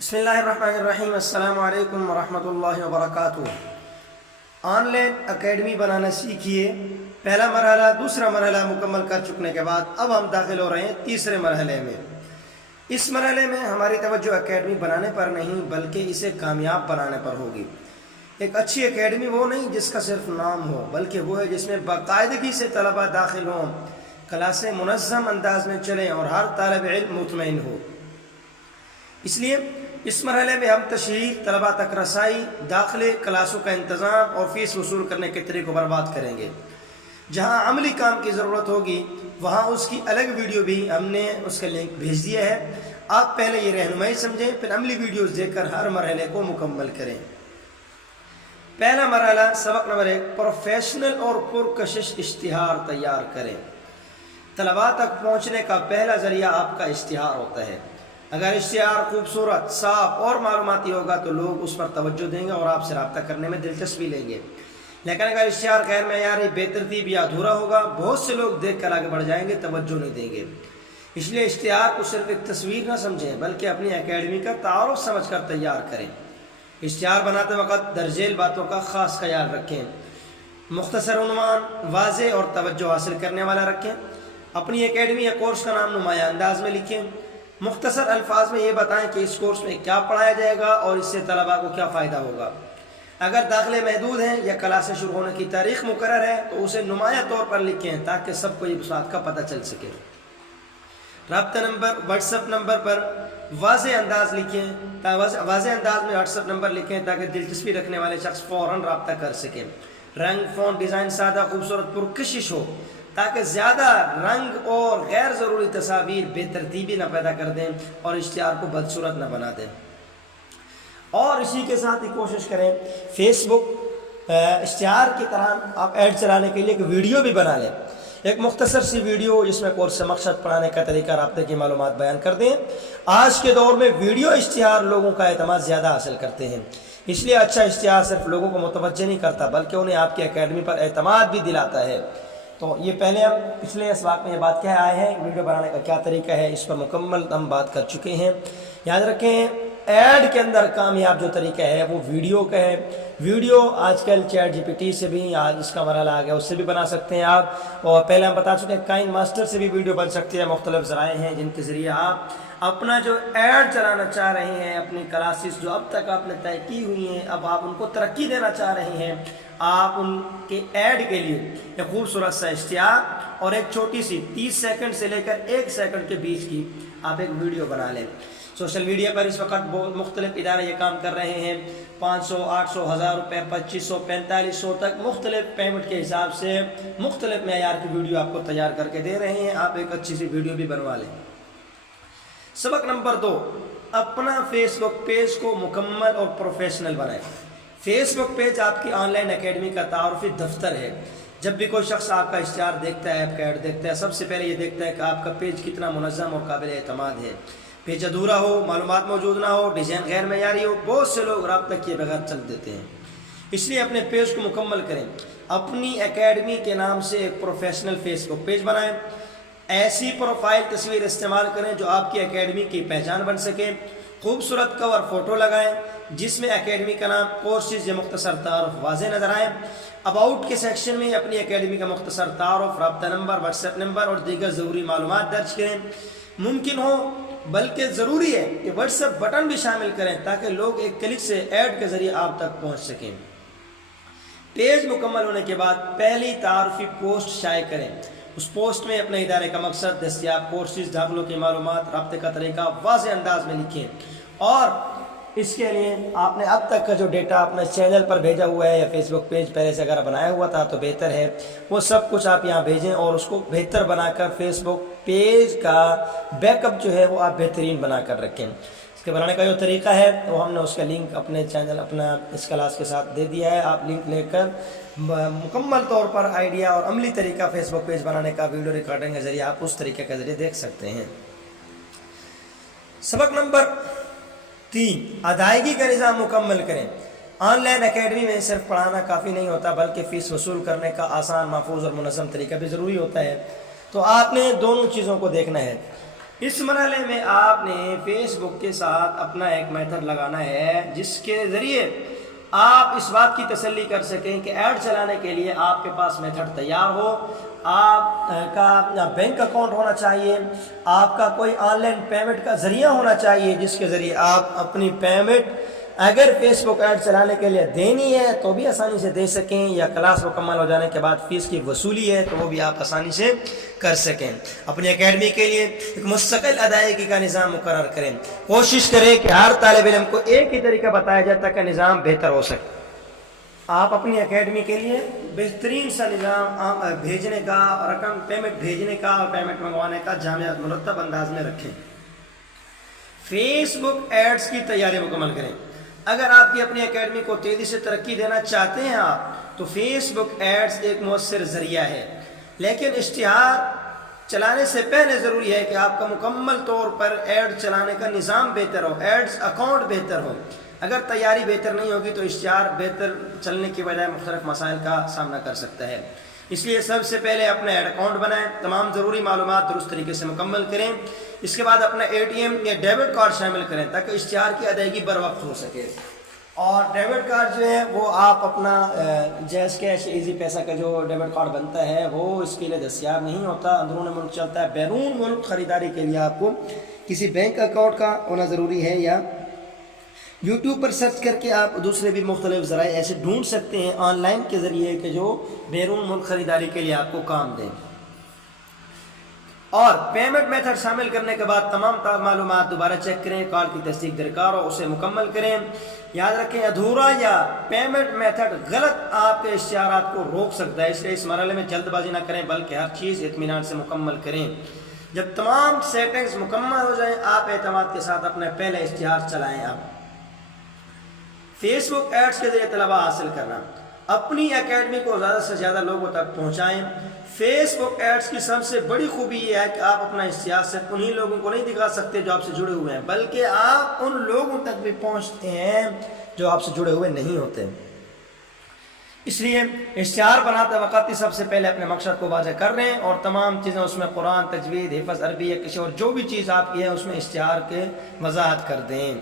بسم اللہ الرحمن الرحیم۔ السلام علیکم ورحمۃ اللہ وبرکاتہ۔ آن لائن اکیڈمی بنانا سیکھیے۔ پہلا مرحلہ دوسرا مرحلہ مکمل کر چکنے کے بعد اب ہم داخل ہو رہے ہیں تیسرے مرحلے میں۔ اس مرحلے میں ہماری توجہ اکیڈمی بنانے پر نہیں بلکہ اسے کامیاب بنانے پر ہوگی۔ ایک اچھی اکیڈمی وہ نہیں جس کا صرف نام ہو، بلکہ وہ ہے جس میں باقاعدگی سے طلباء داخل ہوں، کلاسیں منظم انداز میں چلیں اور ہر طالب علم مطمئن ہو۔ اس لیے اس مرحلے میں ہم تشہیر، طلباء تک رسائی، داخلے، کلاسوں کا انتظام اور فیس وصول کرنے کے طریقوں پر بات کریں گے۔ جہاں عملی کام کی ضرورت ہوگی وہاں اس کی الگ ویڈیو بھی ہم نے اس کا لنک بھیج دیا ہے۔ آپ پہلے یہ رہنمائی سمجھیں، پھر عملی ویڈیوز دیکھ کر ہر مرحلے کو مکمل کریں۔ پہلا مرحلہ سبق نمبر 1، پروفیشنل اور پرکشش اشتہار تیار کریں۔ طلباء تک پہنچنے کا پہلا ذریعہ آپ کا اشتہار ہوتا ہے۔ اگر اشتہار خوبصورت، صاف اور معلوماتی ہوگا تو لوگ اس پر توجہ دیں گے اور آپ سے رابطہ کرنے میں دلچسپی لیں گے۔ لیکن اگر اشتہار غیر معیاری، بے ترتیب یا ادھورا ہوگا، بہت سے لوگ دیکھ کر آگے بڑھ جائیں گے، توجہ نہیں دیں گے۔ اس لیے اشتہار کو صرف ایک تصویر نہ سمجھیں بلکہ اپنی اکیڈمی کا تعارف سمجھ کر تیار کریں۔ اشتہار بناتے وقت درجیل باتوں کا خاص خیال رکھیں۔ مختصر عنوان، واضح اور توجہ حاصل کرنے والا رکھیں۔ اپنی اکیڈمی یا کورس کا نام نمایاں انداز میں لکھیں۔ مختصر الفاظ میں یہ بتائیں کہ اس کورس میں کیا پڑھایا جائے گا اور اس سے طلباء کو کیا فائدہ ہوگا۔ اگر داخلے محدود ہیں یا کلاسیں شروع ہونے کی تاریخ مقرر ہے تو اسے نمایاں طور پر لکھیں تاکہ سب کو اس بات کا پتہ چل سکے۔ رابطہ نمبر واٹس ایپ نمبر پر واضح انداز لکھیں، واضح انداز میں واٹس ایپ نمبر لکھیں تاکہ دلچسپی رکھنے والے شخص فوراً رابطہ کر سکیں۔ رنگ، فونٹ، ڈیزائن سادہ، خوبصورت، پرکشش ہو تاکہ زیادہ رنگ اور غیر ضروری تصاویر بے ترتیبی نہ پیدا کر دیں اور اشتہار کو بدصورت نہ بنا دیں۔ اور اسی کے ساتھ ہی کوشش کریں فیس بک اشتہار کی طرح آپ ایڈ چلانے کے لیے ایک ویڈیو بھی بنا لیں، ایک مختصر سی ویڈیو جس میں کورس سے مقصد، پڑھانے کا طریقہ، رابطے کی معلومات بیان کر دیں۔ آج کے دور میں ویڈیو اشتہار لوگوں کا اعتماد زیادہ حاصل کرتے ہیں، اس لیے اچھا اشتہار صرف لوگوں کو متوجہ نہیں کرتا بلکہ انہیں آپ کی اکیڈمی پر اعتماد بھی دلاتا ہے۔ تو یہ پہلے ہم پچھلے اسباق میں یہ بات کیا آئے ہیں، ویڈیو بنانے کا کیا طریقہ ہے، اس پر مکمل ہم بات کر چکے ہیں۔ یاد رکھیں ایڈ کے اندر کامیاب جو طریقہ ہے وہ ویڈیو کا ہے۔ ویڈیو آج کل چیٹ جی پی ٹی سے بھی، آج اس کا مرحلہ آ گیا، اس سے بھی بنا سکتے ہیں آپ، اور پہلے ہم بتا چکے ہیں کائن ماسٹر سے بھی ویڈیو بن سکتی ہے۔ مختلف ذرائع ہیں جن کے ذریعے آپ اپنا جو ایڈ چلانا چاہ رہے ہیں، اپنی کلاسز جو اب تک آپ نے طے کی ہوئی ہیں، اب آپ ان کو ترقی دینا چاہ رہے ہیں، آپ ان کے ایڈ کے لیے ایک خوبصورت سا اشتہار اور ایک چھوٹی سی 30 سیکنڈ سے لے کر 1 سیکنڈ کے بیچ کی آپ ایک ویڈیو بنا لیں۔ سوشل میڈیا پر اس وقت بہت مختلف ادارے یہ کام کر رہے ہیں، 500، 800، 1000 روپے، 2500، 4500 تک مختلف پیمنٹ کے حساب سے مختلف معیار کی ویڈیو آپ کو تیار کر کے دے رہے ہیں۔ آپ ایک اچھی سی ویڈیو بھی بنوا لیں۔ سبق نمبر 2، اپنا فیس بک پیج کو مکمل اور پروفیشنل بنائیں۔ فیس بک پیج آپ کی آن لائن اکیڈمی کا تعارفی دفتر ہے۔ جب بھی کوئی شخص آپ کا اشتہار دیکھتا ہے، آپ کا ایڈ دیکھتا ہے، سب سے پہلے یہ دیکھتا ہے کہ آپ کا پیج کتنا منظم اور قابل اعتماد ہے۔ پیج ادھورا ہو، معلومات موجود نہ ہو، ڈیزائن غیر معیاری ہو، بہت سے لوگ رابطہ کیے بغیر چل دیتے ہیں۔ اس لیے اپنے پیج کو مکمل کریں۔ اپنی اکیڈمی کے نام سے ایک پروفیشنل فیس بک پیج بنائیں۔ ایسی پروفائل تصویر استعمال کریں جو آپ کی اکیڈمی کی پہچان بن سکے۔ خوبصورت کور فوٹو لگائیں جس میں اکیڈمی کا نام، کورسز یا مختصر تعارف واضح نظر آئے۔ اباؤٹ کے سیکشن میں اپنی اکیڈمی کا مختصر تعارف، رابطہ نمبر، واٹس ایپ نمبر اور دیگر ضروری معلومات درج کریں۔ ممکن ہو بلکہ ضروری ہے کہ واٹس ایپ بٹن بھی شامل کریں تاکہ لوگ ایک کلک سے ایڈ کے ذریعے آپ تک پہنچ سکیں۔ پیج مکمل ہونے کے بعد پہلی تعارفی پوسٹ شائع کریں۔ اس پوسٹ میں اپنے ادارے کا مقصد، دستیاب کورسز، داخلوں کی معلومات، رابطے کا طریقہ واضح انداز میں لکھیں۔ اور اس کے لیے آپ نے اب تک کا جو ڈیٹا اپنے چینل پر بھیجا ہوا ہے یا فیس بک پیج پہلے سے اگر بنایا ہوا تھا تو بہتر ہے، وہ سب کچھ آپ یہاں بھیجیں اور اس کو بہتر بنا کر فیس بک پیج کا بیک اپ جو ہے وہ آپ بہترین بنا کر رکھیں۔ اس کے بنانے کا جو طریقہ ہے وہ ہم نے اس کا لنک اپنے چینل، اپنا اس کلاس کے ساتھ دے دیا ہے۔ آپ لنک لے کر مکمل طور پر آئیڈیا اور عملی طریقہ فیس بک پیج بنانے کا ویڈیو ریکارڈنگ کے ذریعے آپ اس طریقے کے ذریعے دیکھ سکتے ہیں۔ سبق نمبر 3، ادائیگی کا نظام مکمل کریں۔ آن لائن اکیڈمی میں صرف پڑھانا کافی نہیں ہوتا بلکہ فیس وصول کرنے کا آسان، محفوظ اور منظم طریقہ بھی ضروری ہوتا ہے۔ تو آپ نے دونوں چیزوں کو دیکھنا ہے۔ اس مرحلے میں آپ نے فیس بک کے ساتھ اپنا ایک میتھڈ لگانا ہے جس کے ذریعے آپ اس بات کی تسلی کر سکیں کہ ایڈ چلانے کے لیے آپ کے پاس میتھڈ تیار ہو. آپ کا بینک اکاؤنٹ ہونا چاہیے, آپ کا کوئی آن لائن پیمنٹ کا ذریعہ ہونا چاہیے جس کے ذریعے آپ اپنی پیمنٹ اگر فیس بک ایڈ چلانے کے لیے دینی ہے تو بھی آسانی سے دے سکیں, یا کلاس مکمل ہو جانے کے بعد فیس کی وصولی ہے تو وہ بھی آپ آسانی سے کر سکیں. اپنی اکیڈمی کے لیے ایک مستقل ادائیگی کا نظام مقرر کریں. کوشش کریں کہ ہر طالب علم کو ایک ہی طریقہ بتایا جائے تاکہ نظام بہتر ہو سکے. آپ اپنی اکیڈمی کے لیے بہترین سا نظام بھیجنے کا, رقم پیمنٹ بھیجنے کا اور پیمنٹ منگوانے کا جامع مرتب انداز میں رکھیں. فیس بک ایڈز کی تیاری مکمل کریں. اگر آپ کی اپنی اکیڈمی کو تیزی سے ترقی دینا چاہتے ہیں آپ تو فیس بک ایڈز ایک مؤثر ذریعہ ہے, لیکن اشتہار چلانے سے پہلے ضروری ہے کہ آپ کا مکمل طور پر ایڈ چلانے کا نظام بہتر ہو, ایڈز اکاؤنٹ بہتر ہو. اگر تیاری بہتر نہیں ہوگی تو اشتہار بہتر چلنے کی بجائے مختلف مسائل کا سامنا کر سکتا ہے. اس لیے سب سے پہلے اپنا ایڈ اکاؤنٹ بنائیں, تمام ضروری معلومات درست طریقے سے مکمل کریں. اس کے بعد اپنا اے ٹی ایم یا ڈیبٹ کارڈ شامل کریں تاکہ اشتہار کی ادائیگی بر وقت ہو سکے. اور ڈیبٹ کارڈ جو ہے وہ آپ اپنا جیز کیش ایزی پیسہ کا جو ڈیبٹ کارڈ بنتا ہے وہ اس کے لیے دستیاب نہیں ہوتا, اندرون ملک چلتا ہے. بیرون ملک خریداری کے لیے آپ کو کسی بینک اکاؤنٹ کا ہونا ضروری ہے, یا یوٹیوب پر سرچ کر کے آپ دوسرے بھی مختلف ذرائع ایسے ڈھونڈ سکتے ہیں آن لائن کے ذریعے کہ جو بیرون ملک خریداری کے لیے آپ کو کام دیں. اور پیمنٹ میتھڈ شامل کرنے کے بعد تمام معلومات دوبارہ چیک کریں. کارڈ کی تصدیق درکار ہو اسے مکمل کریں. یاد رکھیں ادھورا یا پیمنٹ میتھڈ غلط آپ کے اشتہارات کو روک سکتا ہے, اس لیے اس مرحلے میں جلد بازی نہ کریں بلکہ ہر چیز اطمینان سے مکمل کریں. جب تمام سیٹنگز مکمل ہو جائیں آپ اعتماد کے ساتھ اپنا پہلا اشتہار چلائیں. اب فیس بک ایڈز کے ذریعے طلبہ حاصل کرنا. اپنی اکیڈمی کو زیادہ سے زیادہ لوگوں تک پہنچائیں. فیس بک ایڈز کی سب سے بڑی خوبی یہ ہے کہ آپ اپنا اشتہار صرف انہی لوگوں کو نہیں دکھا سکتے جو آپ سے جڑے ہوئے ہیں, بلکہ آپ ان لوگوں تک بھی پہنچتے ہیں جو آپ سے جڑے ہوئے نہیں ہوتے. اس لیے اشتہار بناتے وقت ہی سب سے پہلے اپنے مقصد کو واضح کر رہے ہیں اور تمام چیزیں اس میں قرآن, تجوید, حفظ عربی یا کسی اور جو بھی چیز آپ کی ہے اس میں اشتہار کے وضاحت کر دیں.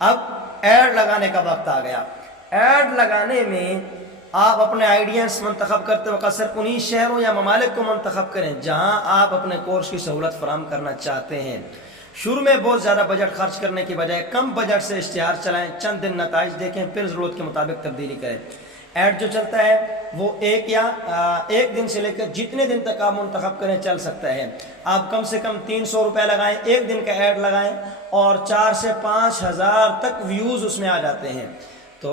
اب ایڈ لگانے کا وقت آ گیا. ایڈ لگانے میں آپ اپنے آئیڈینس منتخب کرتے وقت صرف انہی شہروں یا ممالک کو منتخب کریں جہاں آپ اپنے کورس کی سہولت فراہم کرنا چاہتے ہیں. شروع میں بہت زیادہ بجٹ خرچ کرنے کی بجائے کم بجٹ سے اشتہار چلائیں, چند دن نتائج دیکھیں, پھر ضرورت کے مطابق تبدیلی کریں. ایڈ جو چلتا ہے وہ ایک دن سے لے کر جتنے دن تک آپ منتخب کریں چل سکتا ہے. آپ کم سے کم 300 روپے لگائیں, ایک دن کا ایڈ لگائیں اور 4 سے 5 ہزار تک ویوز اس میں آ جاتے ہیں. تو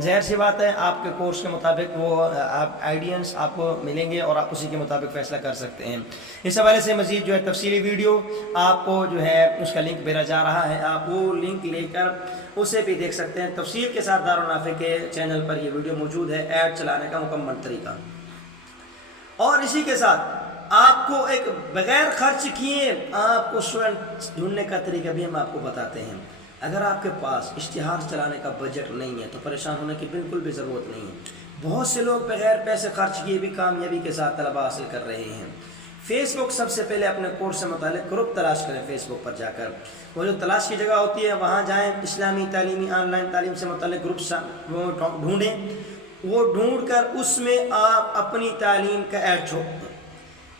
ظاہر سی بات ہے آپ کے کورس کے مطابق وہ آپ آئیڈینس آپ کو ملیں گے اور آپ اسی کے مطابق فیصلہ کر سکتے ہیں. اس حوالے سے مزید جو ہے تفصیلی ویڈیو آپ کو جو ہے اس کا لنک بھیجا جا رہا ہے, آپ وہ لنک لے کر اسے بھی دیکھ سکتے ہیں. تفصیل کے ساتھ دارالنافع کے چینل پر یہ ویڈیو موجود ہے, ایڈ چلانے کا مکمل طریقہ. اور اسی کے ساتھ آپ کو ایک بغیر خرچ کیے آپ کو اسٹوڈنٹ ڈھونڈنے کا طریقہ بھی ہم آپ کو بتاتے ہیں. اگر آپ کے پاس اشتہار چلانے کا بجٹ نہیں ہے تو پریشان ہونے کی بالکل بھی ضرورت نہیں ہے. بہت سے لوگ بغیر پیسے خرچ کیے بھی کامیابی کے ساتھ طلبہ حاصل کر رہے ہیں. فیس بک سب سے پہلے اپنے کورس سے متعلق گروپ تلاش کریں. فیس بک پر جا کر وہ جو تلاش کی جگہ ہوتی ہے وہاں جائیں, اسلامی تعلیمی آن لائن تعلیم سے متعلق گروپ وہ ڈھونڈیں. وہ ڈھونڈ کر اس میں آپ اپنی تعلیم کا ایڈ چھوڑ دیں.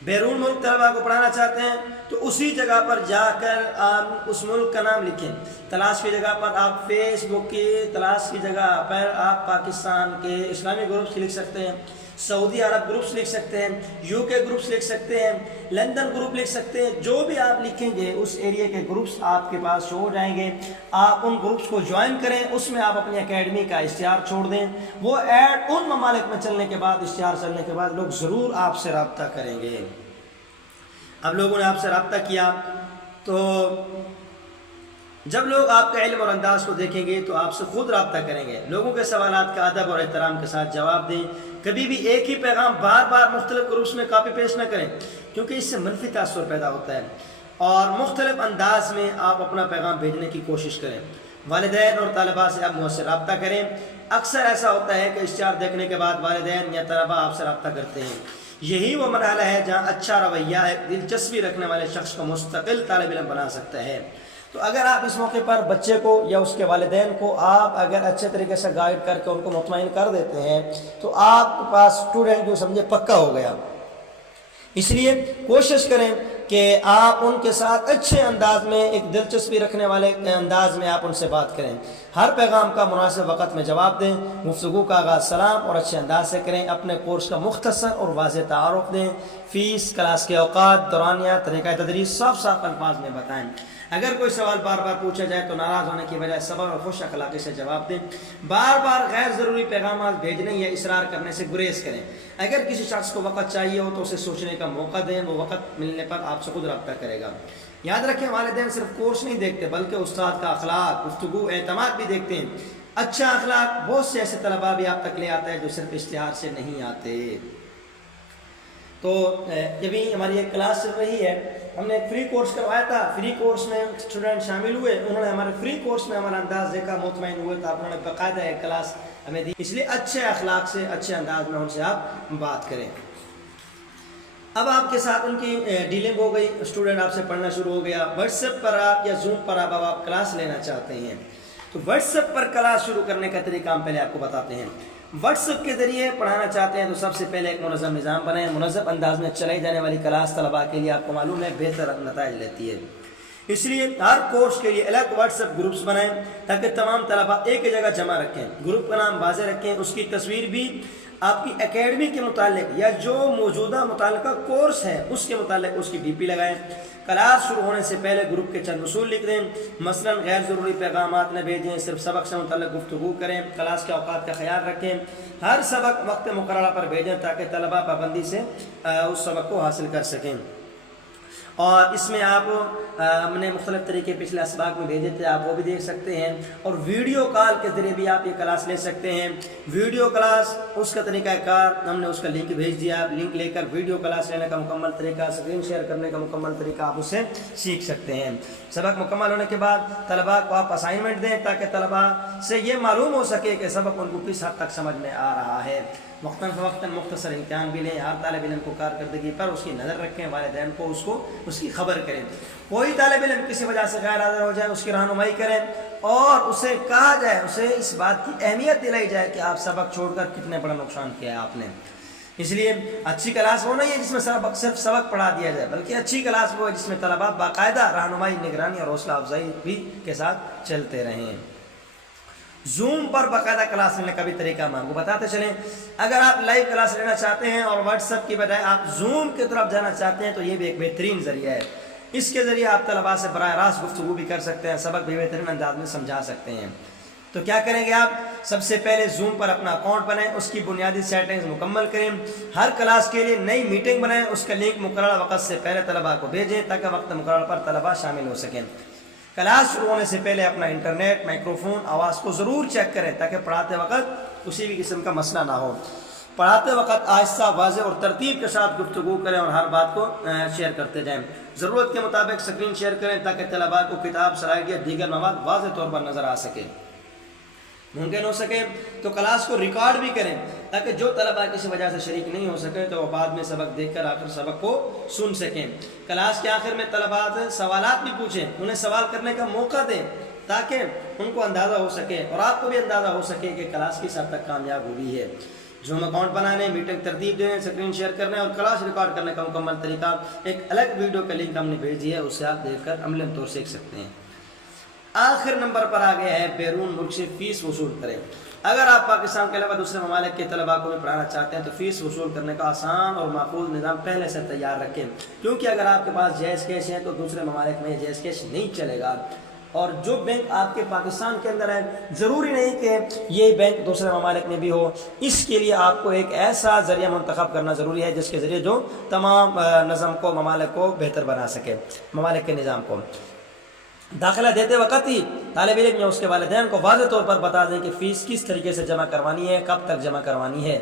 بیرون ملک طلبہ کو پڑھانا چاہتے ہیں تو اسی جگہ پر جا کر آپ اس ملک کا نام لکھیں. تلاش کی جگہ پر آپ فیس بک کی تلاش کی جگہ پر آپ پاکستان کے اسلامی گروپس لکھ سکتے ہیں, سعودی عرب گروپس لکھ سکتے ہیں, یو کے گروپس لکھ سکتے ہیں, لندن گروپ لکھ سکتے ہیں. جو بھی آپ لکھیں گے اس ایریا کے گروپس آپ کے پاس شو ہو جائیں گے. آپ ان گروپس کو جوائن کریں, اس میں آپ اپنی اکیڈمی کا اشتہار چھوڑ دیں. وہ ایڈ ان ممالک میں چلنے کے بعد, اشتہار چلنے کے بعد لوگ ضرور آپ سے رابطہ کریں گے. اب لوگوں نے آپ سے رابطہ کیا تو جب لوگ آپ کے علم اور انداز کو دیکھیں گے تو آپ سے خود رابطہ کریں گے. لوگوں کے سوالات کا ادب اور احترام کے ساتھ جواب دیں. کبھی بھی ایک ہی پیغام بار بار مختلف گروپس میں کاپی پیسٹ نہ کریں کیونکہ اس سے منفی تاثر پیدا ہوتا ہے. اور مختلف انداز میں آپ اپنا پیغام بھیجنے کی کوشش کریں. والدین اور طلباء سے آپ مؤثر رابطہ کریں. اکثر ایسا ہوتا ہے کہ اشتہار دیکھنے کے بعد والدین یا طلباء آپ سے رابطہ کرتے ہیں. یہی وہ مرحلہ ہے جہاں اچھا رویہ ہے دلچسپی رکھنے والے شخص کو مستقل طالب علم بنا سکتا ہے۔ تو اگر آپ اس موقع پر بچے کو یا اس کے والدین کو آپ اگر اچھے طریقے سے گائیڈ کر کے ان کو مطمئن کر دیتے ہیں تو آپ کے پاس اسٹوڈنٹ جو سمجھے پکا ہو گیا۔ اس لیے کوشش کریں کہ آپ ان کے ساتھ اچھے انداز میں ایک دلچسپی رکھنے والے انداز میں آپ ان سے بات کریں، ہر پیغام کا مناسب وقت میں جواب دیں، گفتگو کا آغاز سلام اور اچھے انداز سے کریں، اپنے کورس کا مختصر اور واضح تعارف دیں، فیس، کلاس کے اوقات، دورانیہ، طریقہ تدریس صاف الفاظ میں بتائیں۔ اگر کوئی سوال بار بار پوچھا جائے تو ناراض ہونے کی بجائے صبر اور خوش اخلاقی سے جواب دیں، بار بار غیر ضروری پیغامات بھیجنے یا اصرار کرنے سے گریز کریں۔ اگر کسی شخص کو وقت چاہیے ہو تو اسے سوچنے کا موقع دیں، وہ وقت ملنے پر آپ سے خود رابطہ کرے گا۔ یاد رکھیں والدین صرف کورس نہیں دیکھتے بلکہ استاد کا اخلاق، گفتگو، اعتماد بھی دیکھتے ہیں۔ اچھا اخلاق بہت سے ایسے طلباء بھی آپ تک لے آتا ہے جو صرف اشتہار سے نہیں آتے۔ تو جب ہی ہماری ایک کلاس چل رہی ہے، ہم نے ایک فری کورس کروایا تھا، فری کورس میں اسٹوڈنٹ شامل ہوئے، انہوں نے ہمارے فری کورس میں ہمارا انداز دیکھا، مطمئن ہوئے، تو انہوں نے باقاعدہ ایک کلاس ہمیں دی۔ اس لیے اچھے اخلاق سے، اچھے انداز میں ان سے آپ بات کریں۔ اب آپ کے ساتھ ان کی ڈیلنگ ہو گئی، اسٹوڈنٹ آپ سے پڑھنا شروع ہو گیا۔ واٹس ایپ پر آپ یا زوم پر آپ کلاس لینا چاہتے ہیں تو واٹس ایپ پر کلاس شروع کرنے کا طریقہ ہم پہلے آپ کو بتاتے ہیں۔ واٹس ایپ کے ذریعے پڑھانا چاہتے ہیں تو سب سے پہلے ایک منظم نظام بنائیں۔ منظم انداز میں چلائی جانے والی کلاس طلباء کے لیے آپ کو معلوم ہے بہتر نتائج لیتی ہے، اس لیے ہر کورس کے لیے الگ واٹس ایپ گروپس بنائیں تاکہ تمام طلباء ایک ہی جگہ جمع رکھیں۔ گروپ کا نام واضح رکھیں، اس کی تصویر بھی آپ کی اکیڈمی کے متعلق یا جو موجودہ متعلقہ کورس ہے اس کے متعلق اس کی ڈی پی لگائیں۔ کلاس شروع ہونے سے پہلے گروپ کے چند اصول لکھ دیں، مثلا غیر ضروری پیغامات نہ بھیجیں، صرف سبق سے متعلق گفتگو کریں، کلاس کے اوقات کا خیال رکھیں، ہر سبق وقت مقررہ پر بھیجیں تاکہ طلباء پابندی سے اس سبق کو حاصل کر سکیں۔ اور اس میں آپ ہم نے مختلف طریقے پچھلے اسباق میں بھیجے تھے، آپ وہ بھی دیکھ سکتے ہیں، اور ویڈیو کال کے ذریعے بھی آپ یہ کلاس لے سکتے ہیں۔ ویڈیو کلاس اس کا طریقہ کار ہم نے اس کا لنک بھیج دیا، لنک لے کر ویڈیو کلاس لینے کا مکمل طریقہ، اسکرین شیئر کرنے کا مکمل طریقہ آپ اسے سیکھ سکتے ہیں۔ سبق مکمل ہونے کے بعد طلباء کو آپ اسائنمنٹ دیں تاکہ طلباء سے یہ معلوم ہو سکے کہ سبق ان کو کس حد تک سمجھ میں آ رہا ہے۔ وقتاً فوقتاً مختصر امتحان بھی لیں، ہر طالب علم کو کارکردگی پر اس کی نظر رکھیں، والدین کو اس کی خبر کریں۔ کوئی طالب علم کسی وجہ سے غیر حاضر ہو جائے اس کی رہنمائی کریں اور اسے کہا جائے، اسے اس بات کی اہمیت دلائی جائے کہ آپ سبق چھوڑ کر کتنے بڑا نقصان کیا ہے آپ نے۔ اس لیے اچھی کلاس وہ نہیں ہے جس میں صرف سبق پڑھا دیا جائے، بلکہ اچھی کلاس وہ ہے جس میں طلباء باقاعدہ رہنمائی، نگرانی اور حوصلہ افزائی بھی کے ساتھ چلتے رہیں۔ زوم پر باقاعدہ کلاس لینے کا بھی طریقہ ہم آپ کو بتاتے چلیں۔ اگر آپ لائیو کلاس لینا چاہتے ہیں اور واٹس ایپ کی بجائے آپ زوم کی طرف جانا چاہتے ہیں تو یہ بھی ایک بہترین ذریعہ ہے۔ اس کے ذریعے آپ طلباء سے براہ راست گفتگو بھی کر سکتے ہیں، سبق بھی بہترین انداز میں سمجھا سکتے ہیں۔ تو کیا کریں گے آپ؟ سب سے پہلے زوم پر اپنا اکاؤنٹ بنائیں، اس کی بنیادی سیٹنگز مکمل کریں، ہر کلاس کے لیے نئی میٹنگ بنائیں، اس کا لنک مقررہ وقت سے پہلے طلباء کو بھیجیں تاکہ وقت مقررہ پر طلباء شامل ہو سکیں۔ کلاس شروع ہونے سے پہلے اپنا انٹرنیٹ، مائکروفون، آواز کو ضرور چیک کریں تاکہ پڑھاتے وقت کسی بھی قسم کا مسئلہ نہ ہو۔ پڑھاتے وقت آہستہ، واضح اور ترتیب کے ساتھ گفتگو کریں اور ہر بات کو شیئر کرتے جائیں۔ ضرورت کے مطابق اسکرین شیئر کریں تاکہ طلباء کو کتاب، سلائیڈ یا دیگر مواد واضح طور پر نظر آ سکے۔ ممکن ہو سکے تو کلاس کو ریکارڈ بھی کریں تاکہ جو طلباء کسی وجہ سے شریک نہیں ہو سکے تو وہ بعد میں سبق دیکھ کر آخر سبق کو سن سکیں۔ کلاس کے آخر میں طلباء سے سوالات بھی پوچھیں، انہیں سوال کرنے کا موقع دیں تاکہ ان کو اندازہ ہو سکے اور آپ کو بھی اندازہ ہو سکے کہ کلاس کس حد تک کامیاب ہوئی ہے۔ زوم اکاؤنٹ بنانے، میٹنگ ترتیب دینے، اسکرین شیئر کرنے اور کلاس ریکارڈ کرنے کا مکمل طریقہ ایک الگ ویڈیو کا لنک ہم نے بھیج دیا ہے، اسے آپ دیکھ کر عملی طور سیکھ سکتے ہیں۔ آخر نمبر پر آ گیا ہے بیرون ملک سے فیس وصول کریں۔ اگر آپ پاکستان کے علاوہ دوسرے ممالک کے طلباء کو بھی پڑھانا چاہتے ہیں تو فیس وصول کرنے کا آسان اور معقول نظام پہلے سے تیار رکھیں، کیونکہ اگر آپ کے پاس جائز کیش ہے تو دوسرے ممالک میں جائز کیش نہیں چلے گا، اور جو بینک آپ کے پاکستان کے اندر ہے ضروری نہیں کہ یہ بینک دوسرے ممالک میں بھی ہو۔ اس کے لیے آپ کو ایک ایسا ذریعہ منتخب کرنا ضروری ہے جس کے ذریعے جو تمام نظم کو، ممالک کو بہتر بنا سکے، ممالک کے نظام کو۔ داخلہ دیتے وقت ہی طالب علم یا اس کے والدین کو واضح طور پر بتا دیں کہ فیس کس طریقے سے جمع کروانی ہے، کب تک جمع کروانی ہے۔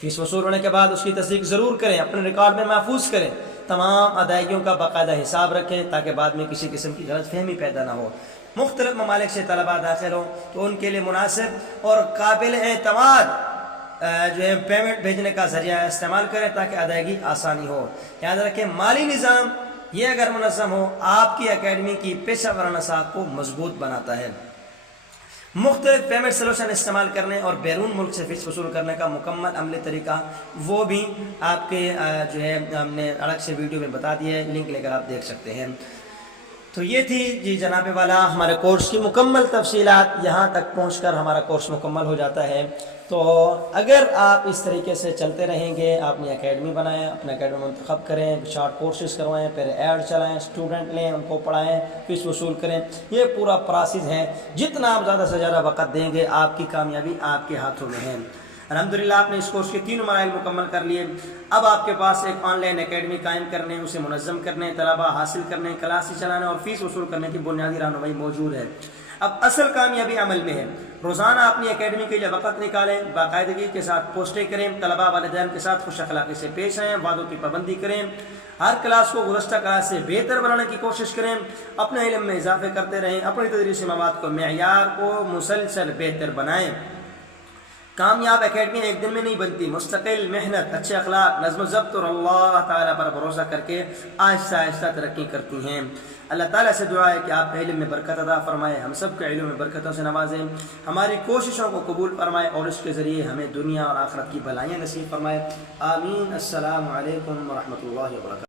فیس وصول ہونے کے بعد اس کی تصدیق ضرور کریں، اپنے ریکارڈ میں محفوظ کریں، تمام ادائیگیوں کا باقاعدہ حساب رکھیں تاکہ بعد میں کسی قسم کی غلط فہمی پیدا نہ ہو۔ مختلف ممالک سے طلباء داخل ہوں تو ان کے لیے مناسب اور قابل اعتماد جو ہے پیمنٹ بھیجنے کا ذریعہ استعمال کریں تاکہ ادائیگی آسانی ہو۔ یاد رکھیں مالی نظام یہ اگر منظم ہو آپ کی اکیڈمی کی پیشہ ورانہ ساکھ کو مضبوط بناتا ہے۔ مختلف پیمنٹ سلوشن استعمال کرنے اور بیرون ملک سے فیس وصول کرنے کا مکمل عملی طریقہ وہ بھی آپ کے جو ہے ہم نے الگ سے ویڈیو میں بتا دیا ہے، لنک لے کر آپ دیکھ سکتے ہیں۔ تو یہ تھی جی جناب والا ہمارے کورس کی مکمل تفصیلات۔ یہاں تک پہنچ کر ہمارا کورس مکمل ہو جاتا ہے۔ تو اگر آپ اس طریقے سے چلتے رہیں گے، اپنی اکیڈمی بنائیں، اپنا اکیڈمی منتخب کریں، شارٹ کورسز کروائیں، پھر ایڈ چلائیں، اسٹوڈنٹ لیں، ان کو پڑھائیں، فیس وصول کریں، یہ پورا پروسیس ہے۔ جتنا آپ زیادہ سے زیادہ وقت دیں گے آپ کی کامیابی آپ کے ہاتھوں میں ہے۔ الحمدللہ آپ نے اس کورس کے 3 مراحل مکمل کر لیے۔ اب آپ کے پاس ایک آن لائن اکیڈمی قائم کرنے، اسے منظم کرنے، طلباء حاصل کرنے، کلاسز چلانے اور فیس وصول کرنے کی بنیادی رہنمائی موجود ہے۔ اب اصل کامیابی عمل میں ہے۔ روزانہ اپنی اکیڈمی کے لیے وقت نکالیں، باقاعدگی کے ساتھ پوسٹیں کریں، طلباء والدین کے ساتھ خوش اخلاقی سے پیش آئیں، وعدوں کی پابندی کریں، ہر کلاس کو گزشتہ کلاس سے بہتر بنانے کی کوشش کریں، اپنے علم میں اضافے کرتے رہیں، اپنی تدریسی مواد کو معیار کو مسلسل بہتر بنائیں۔ کامیاب اکیڈمی ایک دن میں نہیں بنتی، مستقل محنت، اچھے اخلاق، نظم و ضبط اور اللہ تعالیٰ پر بھروسہ کر کے آہستہ آہستہ ترقی کرتی ہیں۔ اللہ تعالیٰ سے دعا ہے کہ آپ کے علم میں برکت عطا فرمائے، ہم سب کے علم میں برکتوں سے نوازیں، ہماری کوششوں کو قبول فرمائے اور اس کے ذریعے ہمیں دنیا اور آخرت کی بھلائیاں نصیب فرمائے۔ آمین۔ السلام علیکم ورحمۃ اللہ وبرکاتہ۔